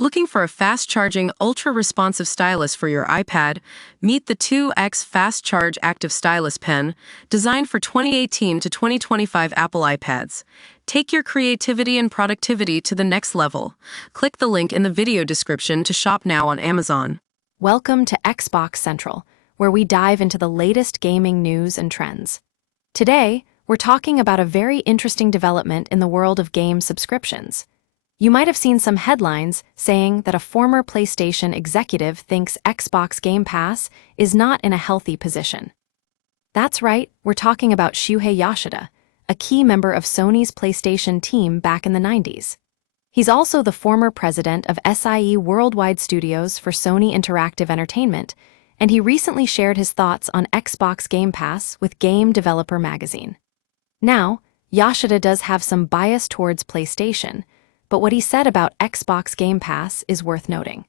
Looking for a fast-charging, ultra-responsive stylus for your iPad? Meet the 2X Fast Charge Active Stylus Pen, designed for 2018 to 2025 Apple iPads. Take your creativity and productivity to the next level. Click the link in the video description to shop now on Amazon. Welcome to Xbox Central, where we dive into the latest gaming news and trends. Today, we're talking about a very interesting development in the world of game subscriptions. You might have seen some headlines saying that a former PlayStation executive thinks Xbox Game Pass is not in a healthy position. That's right, we're talking about Shuhei Yoshida, a key member of Sony's PlayStation team back in the 90s. He's also the former president of SIE Worldwide Studios for Sony Interactive Entertainment, and he recently shared his thoughts on Xbox Game Pass with Game Developer magazine. Now, Yoshida does have some bias towards PlayStation, but what he said about Xbox Game Pass is worth noting.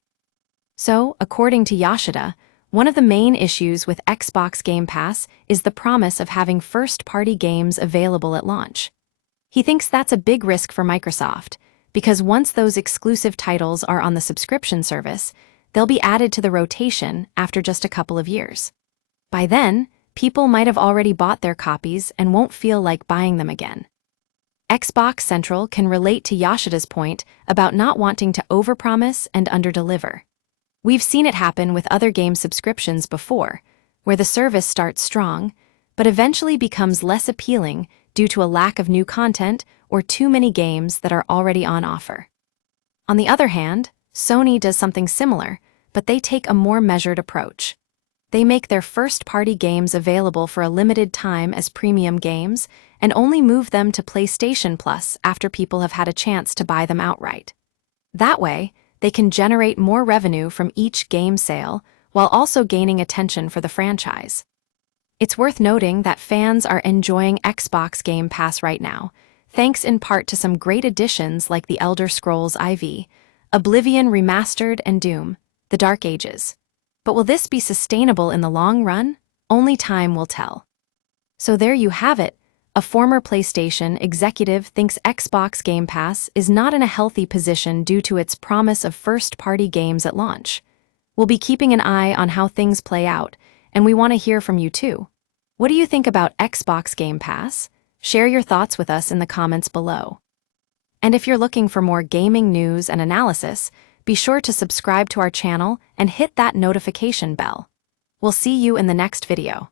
So, according to Yoshida, one of the main issues with Xbox Game Pass is the promise of having first-party games available at launch. He thinks that's a big risk for Microsoft, because once those exclusive titles are on the subscription service, they'll be added to the rotation after just a couple of years. By then, people might have already bought their copies and won't feel like buying them again. Xbox Central can relate to Yoshida's point about not wanting to overpromise and underdeliver. We've seen it happen with other game subscriptions before, where the service starts strong, but eventually becomes less appealing due to a lack of new content or too many games that are already on offer. On the other hand, Sony does something similar, but they take a more measured approach. They make their first-party games available for a limited time as premium games and only move them to PlayStation Plus after people have had a chance to buy them outright. That way, they can generate more revenue from each game sale while also gaining attention for the franchise. It's worth noting that fans are enjoying Xbox Game Pass right now, thanks in part to some great additions like The Elder Scrolls IV, Oblivion Remastered, and Doom: The Dark Ages. But will this be sustainable in the long run? Only time will tell. So there you have it. A former PlayStation executive thinks Xbox Game Pass is not in a healthy position due to its promise of first-party games at launch. We'll be keeping an eye on how things play out, and we want to hear from you too. What do you think about Xbox Game Pass? Share your thoughts with us in the comments below. And if you're looking for more gaming news and analysis, be sure to subscribe to our channel and hit that notification bell. We'll see you in the next video.